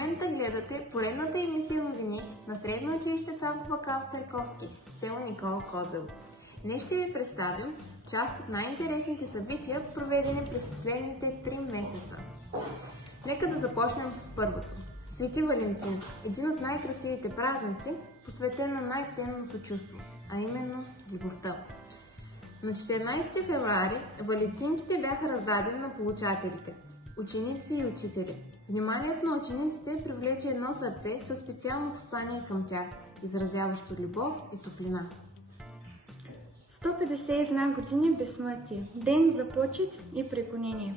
момента гледате поредната емисия новини на Средно училище Цанко Бакалов Церковски, село Никола Козело. Днес ще ви представим част от най-интересните събития, проведени през последните 3 месеца. Нека да започнем с първото. Свети Валентин – един от най-красивите празници, посветен на най-ценното чувство, а именно любовта. На 14 февруари валентинките бяха раздадени на получателите – ученици и учители. Вниманието на учениците привлече едно сърце със специално послание към тях, изразяващо любов и топлина. 151 години безсмъртие, ден за почит и преклонение.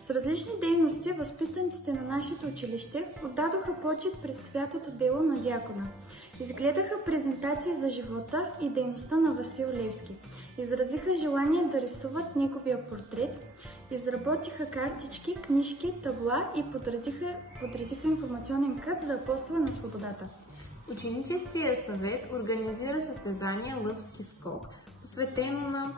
С различни дейности възпитаниците на нашето училище отдадоха почит през святото дело на дякона. Изгледаха презентации за живота и дейността на Васил Левски. Изразиха желание да рисуват неговия портрет, изработиха картички, книжки, табла и подредиха информационен кът за апостола на свободата. Ученическият съвет организира състезание Лъвски скок, посветено на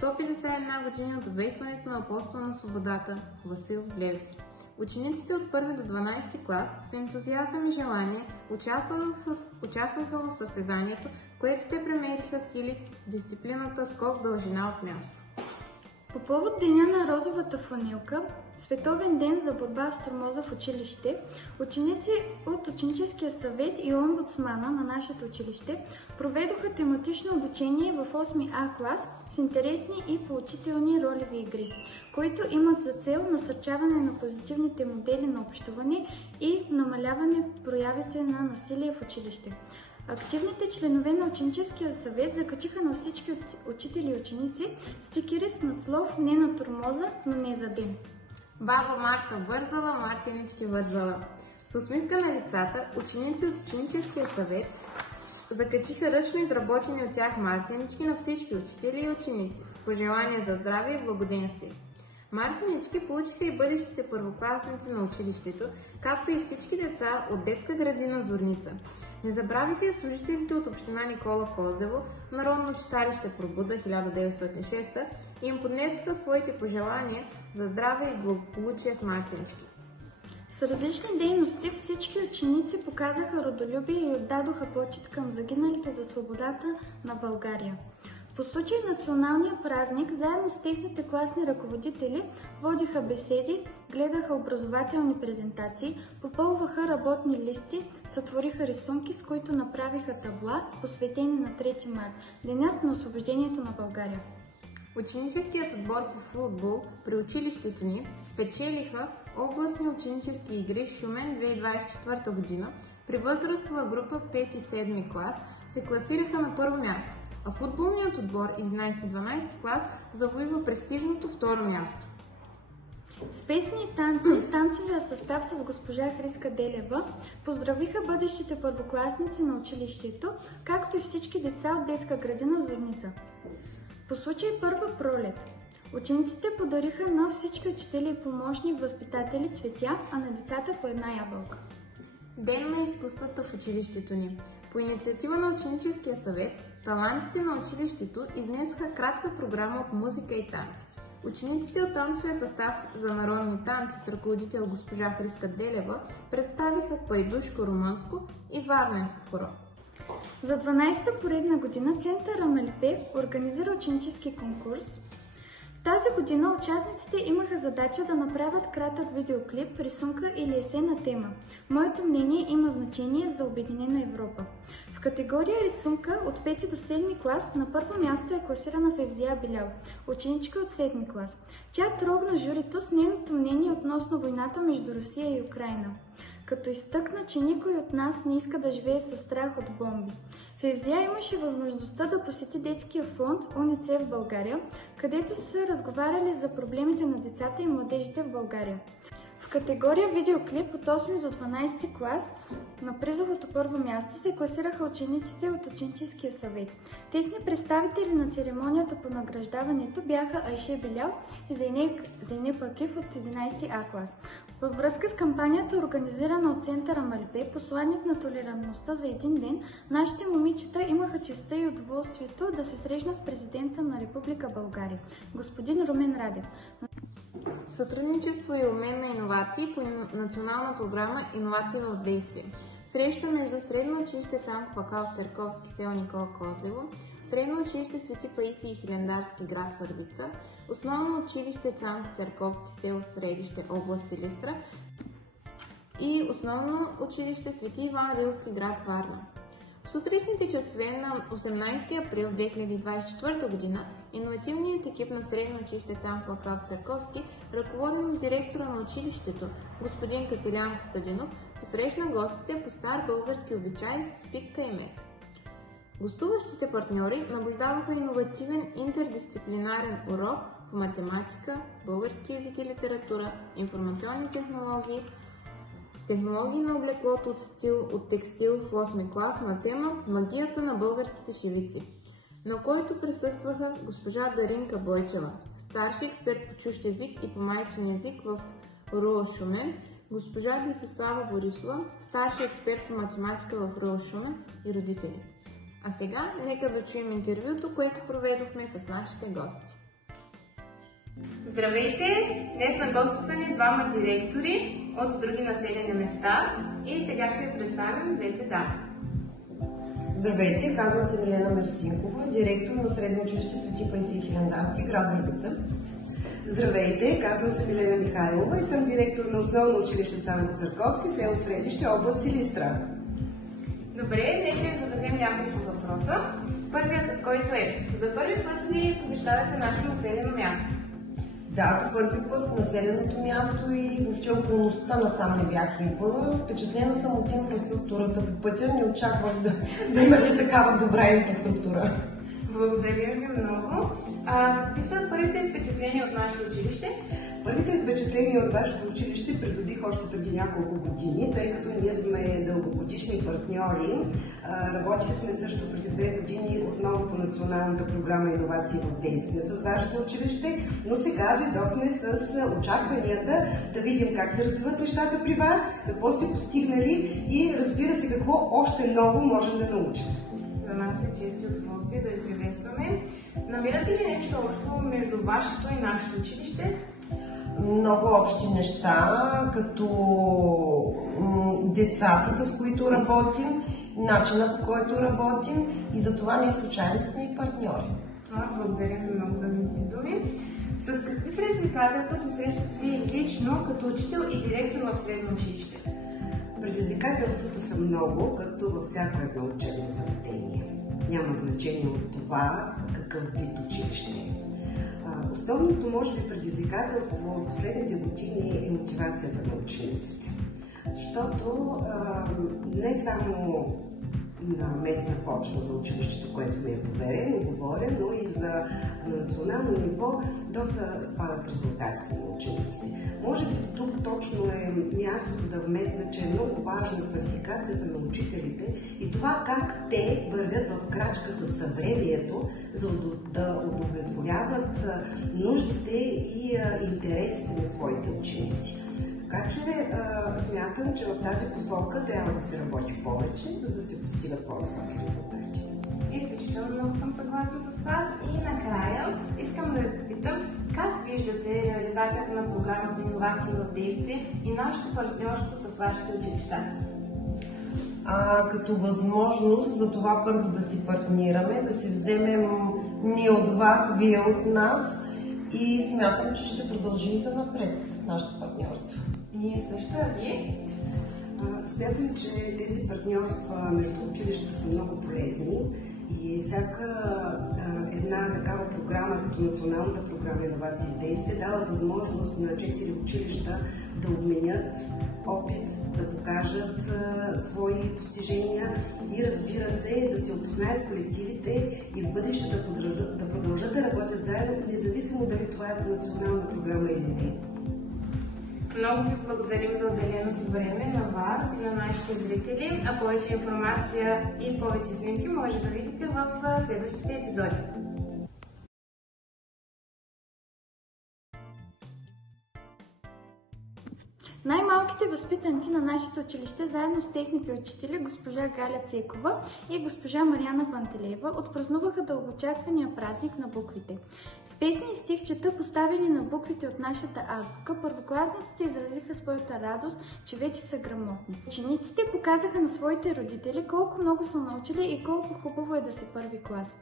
151 години от обесването на апостола на свободата Васил Левски. Учениците от 1 до 12 клас с ентузиазъм и желание участваха в състезанието, в което те премериха сили в дисциплината скок дължина от място. По повод Деня на розовата фланелка, световен ден за борба с тормоза в училище, ученици от Ученическия съвет и омбудсмана на нашето училище проведоха тематично обучение в 8А клас с интересни и поучителни ролеви игри, които имат за цел насърчаване на позитивните модели на общуване и намаляване проявите на насилие в училище. Активните членове на Ученическия съвет закачиха на всички учители и ученици стикери с надслов "Не на тормоза, но не за ден". Баба Марта бързала, Мартинички вързала. С усмивка на лицата, ученици от Ученическия съвет закачиха ръчно изработени от тях мартинички на всички учители и ученици с пожелания за здраве и благоденствие. Мартинички получиха и бъдещите първокласници на училището, както и всички деца от детска градина Зорница. Не забравиха и служителите от община Никола Козело, Народно читалище Пробуда 1906 и им поднесоха своите пожелания за здраве и благополучие с мартинички. С различни дейности всички ученици показаха родолюбие и отдадоха почит към загиналите за свободата на България. По случай националния празник, заедно с техните класни ръководители, водиха беседи, гледаха образователни презентации, попълваха работни листи, сътвориха рисунки, с които направиха табла, посветени на 3 март, денят на освобождението на България. Ученическият отбор по футбол при училището ни спечелиха областни ученически игри в Шумен 2024 година. При възрастова група 5-7 клас се класираха на първо място, а футболният отбор 11-12 клас завоюва престижното второ място. С песни и танци, танцовия състав с госпожа Хриска Делева поздравиха бъдещите първокласници на училището, както и всички деца от детска градина Зорница. По случай първа пролет, учениците подариха на всички учители и помощни възпитатели цветя, а на децата по една ябълка. Ден на изкуствата в училището ни. По инициатива на Ученическия съвет, талантите на училището изнесоха кратка програма от музика и танци. Учениците от танцовия състав за народни танци с ръководител госпожа Хриска Делева представиха пайдушко румънско и варненско хоро. За 12-та поредна година Център Амалипе организира ученически конкурс. Тази година участниците имаха задача да направят кратък видеоклип, рисунка или есе на тема "Моето мнение има значение за Обединена Европа". В категория рисунка от 5 до 7 клас на първо място е класирана Февзия Билял, ученичка от 7 клас. Тя трогна журито с нейното мнение относно войната между Русия и Украйна, като изтъкна, че никой от нас не иска да живее със страх от бомби. Февзия имаше възможността да посети детския фонд УНИЦЕФ в България, където са разговаряли за проблемите на децата и младежите в България. В категория видеоклип от 8 до 12 клас на призовото първо място се класираха учениците от Ученическия съвет. Техни представители на церемонията по награждаването бяха Айше Билял и Зейнеп Акиф от 11А клас. Във връзка с кампанията, организирана от Центъра Амалипе, посланник на толерантността за един ден, нашите момичета имаха честта и удоволствието да се срещнат с президента на Република България, господин Румен Радев. Сътрудничество и обмен на иновации по национална програма "Иновации в действие". Среща между Средно училище Цанко Бакал Церковски, село Никола Козлево, Средно училище Свети Паисий Хилендарски, град Върбица, Основно училище Цанко Церковски, село Средище, област Силистра и Основно училище Свети Иван Рилски, град Варна. В сутрешните часове на 18 април 2024 г. иновативният екип на Средно училище Цанко Бакал Церковски, ръководен от директора на училището, господин Кателян Костадинов, посрещна гостите по стар български обичай с питка и мед. Гостуващите партньори наблюдаваха иновативен интердисциплинарен урок по математика, български език и литература, информационни технологии, технологии на облеклото от текстил в 8 клас на тема "Магията на българските шивици", на който присъстваха госпожа Даринка Бойчева, старши експерт по чужд език и по майчин език в РУО Шумен, госпожа Десислава Борисова, старши експерт по математика в РУО Шумен и родители. А сега нека да чуем интервюто, което проведохме с нашите гости. Здравейте! Днес на гости са ни двама директори от други населени места и сега ще ви представим двете дами. Здравейте, казвам се Милена Мерсинкова, директор на Средно училище Свети Паисий Хилендарски, град Върбица. Здравейте, казвам се Милена Михайлова и съм директор на Основно училище Цанко Церковски, село Средище, област Силистра. Добре, днес ще ви зададем няколко въпроса. Първият от който е: за първи път ли посещавате нашето населено място? Да, за първи път населеното място и въобще околността насам не бях идвала. Впечатлена съм от инфраструктурата по пътя, не очаквах да имате такава добра инфраструктура. Благодаря ви много. Какви са първите впечатления от нашето училище? Първите впечатления от вашето училище придобих още преди няколко години, тъй като ние сме дългогодишни партньори. Работили сме също преди 2 години отново по националната програма "Иновации в действие" с вашето училище, но сега дойдохме с очакванията да видим как се развиват нещата при вас, какво сте постигнали и, разбира се, какво още ново можем да научим. За нас е чест и удоволствие да ви приветстваме. Намирате ли нещо общо между вашето и нашето училище? Много общи неща, като децата, с които работим, начина, по който работим, и за това не случайно сме и партньори. Благодаря ви много за милите думи. С какви предизвикателства се срещате вие лично като учител и директор в Средно училище? Предизвикателствата са много, като във всяко едно учебно заведение. Няма значение от това какъв вид училище е. Основното, може би, предизвикателство в последните години е мотивацията на учениците. Защото не само на местна почва за училището, което ми е поверено, говоря, но и за национално ниво доста спадат резултатите на учениците. Може би тук точно е мястото да вметна, че е много важна квалификацията на учителите и това как те вървят в крачка със съвремието, за да удовлетворяват нуждите и интересите на своите ученици. Така че смятам, че в тази посока трябва да се работи повече, за да се постигат по-високи резултати. Изключително много съм съгласна с вас и накрая искам да ви попитам как виждате реализацията на програмата "Иновации в действие" и нашето партньорство с вашите училища? Като възможност за това първо да си партнираме, да си вземем ние от вас, вие от нас, и смятам, че ще продължи и за напред нашето партньорство. Ние също, а вие? Смятам, че тези партньорства между училищата са много полезни и всяка една такава програма, като националната програма "Иновации в действие", дава възможност на 4 училища да обменят опит, да покажат свои постижения и, разбира се, да се опознаят колективите и в бъдеще да продължат да работят заедно, независимо дали това е по национална програма или не. Много ви благодарим за отделеното време на вас и на нашите зрители, а повече информация и повече снимки може да видите в следващите епизоди. Най-малките възпитаници на нашето училище, заедно с техните учители, госпожа Галя Цекова и госпожа Мариана Пантелеева, отпразнуваха дългоочаквания празник на буквите. С песни и стихчета, поставени на буквите от нашата азбука, първокласниците изразиха своята радост, че вече са грамотни. Учениците показаха на своите родители колко много са научили и колко хубаво е да си първи клас.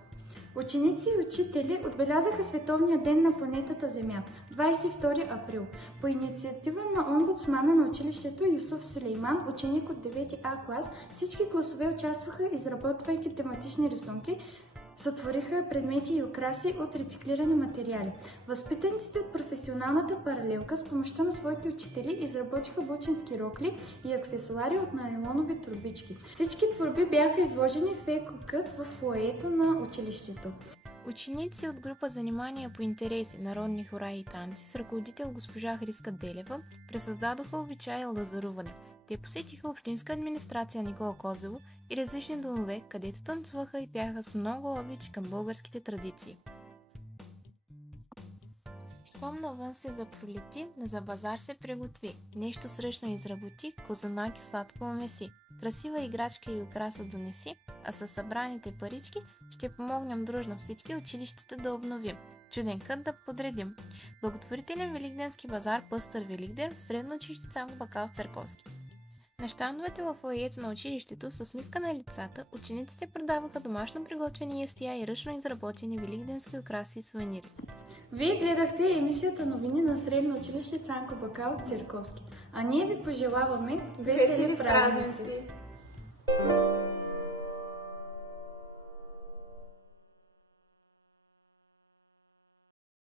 Ученици и учители отбелязаха Световния ден на планетата Земя, 22 април. По инициатива на омбудсмана на училището Юсуф Сулейман, ученик от 9 А клас, всички класове участваха, изработвайки тематични рисунки, сътвориха предмети и украси от рециклирани материали. Възпитаниците от професионалната паралелка с помощта на своите учители изработиха бучински рокли и аксесуари от найлонови турбички. Всички творби бяха изложени в екокът в фоайето на училището. Ученици от група занимания по интереси, народни хора и танци с ръководител госпожа Хриска Делева пресъздадоха обичая лазаруване. Те посетиха общинска администрация Никола Козело и различни домове, където танцуваха и пяха с много обич към българските традиции. Щом навън се запролети, за базар се приготви. Нещо сръчно изработи, козунак и сладко умеси. Красива играчка и украса донеси, а със събраните парички ще помогнем дружно всички училищата да обновим. Чуден кът да подредим. Благотворителен великденски базар Пъстър Великден в средно училище Цанко Бакалов Църковски. На щандовете във фоайето на училището с усмивка на лицата, учениците продаваха домашно приготвени ястия и ръчно изработени великденски украси и сувенири. Вие гледахте емисията новини на средно училище Цанко Бакалов Църковски, а ние ви пожелаваме весели празници!